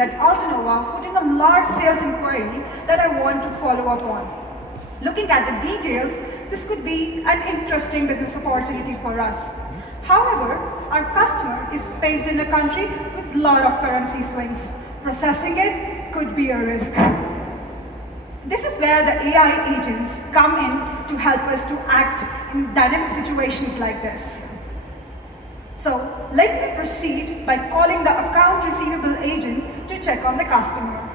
that Altanova put in a large sales inquiry that I want to follow up on. Looking at the details, this could be an interesting business opportunity for us. However, our customer is based in a country with a lot of currency swings. Processing it could be a risk. This is where the AI agents come in to help us to act in dynamic situations like this. So let me proceed by calling the account receivable agent to check on the customer.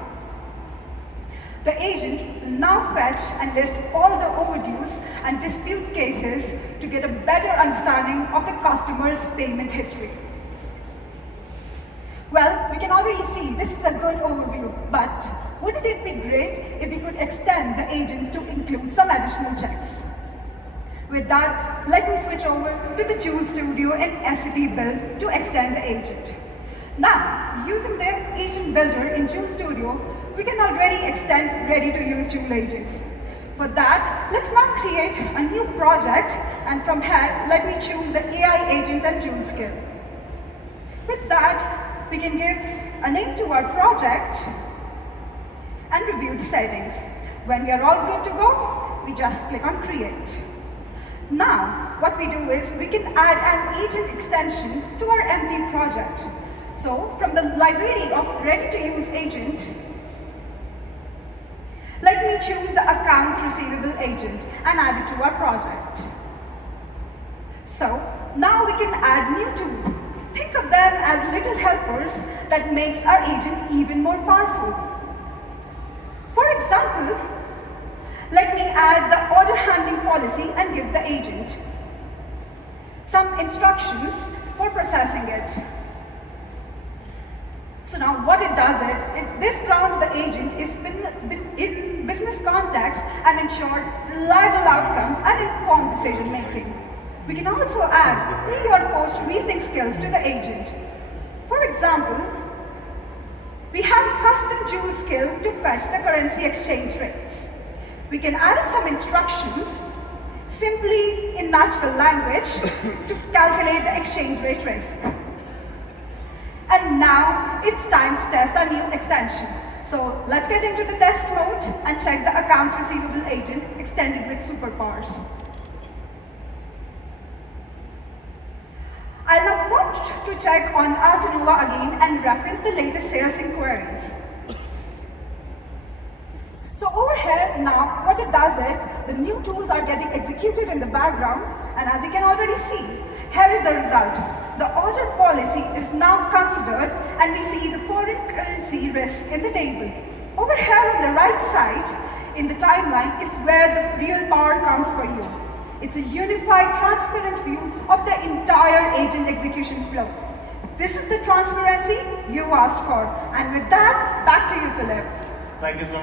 The agent will now fetch and list all the overdues and dispute cases to get a better understanding of the customer's payment history. Well, we can already see this is a good overview, but wouldn't it be great if we could extend the agents to include some additional checks? With that, let me switch over to the Joule Studio and SAP Build to extend the agent. Now, using the agent builder in Joule Studio, we can already extend ready-to-use Joule agents. For that, let's now create a new project, and from here, let me choose the AI agent and Joule skill. With that, we can give a name to our project and review the settings. When we are all good to go, we just click on Create. Now, what we do is we can add an agent extension to our empty project. So, from the library of ready-to-use agent, let me choose the accounts receivable agent and add it to our project. So, now we can add new tools. Think of them as little helpers that makes our agent even more powerful. For example, let me add the order handling policy and give the agent some instructions for processing it. So now what it does this grounds the agent in business context and ensures reliable outcomes and informed decision making. We can also add pre or post reasoning skills to the agent. For example, we have custom Joule skill to fetch the currency exchange rates. We can add in some instructions simply in natural language to calculate the exchange rate risk. And now it's time to test our new extension. So let's get into the test mode and check the accounts receivable agent extended with superpowers. I'll now prompt to check on Altanova again and reference the latest sales inquiries. So over here now, what it does is, the new tools are getting executed in the background, and as we can already see, here is the result. The order policy is now considered, and we see the foreign currency risk in the table. Over here on the right side, in the timeline, is where the real power comes for you. It's a unified, transparent view of the entire agent execution flow. This is the transparency you asked for. And with that, back to you, Philip. Thank you so much.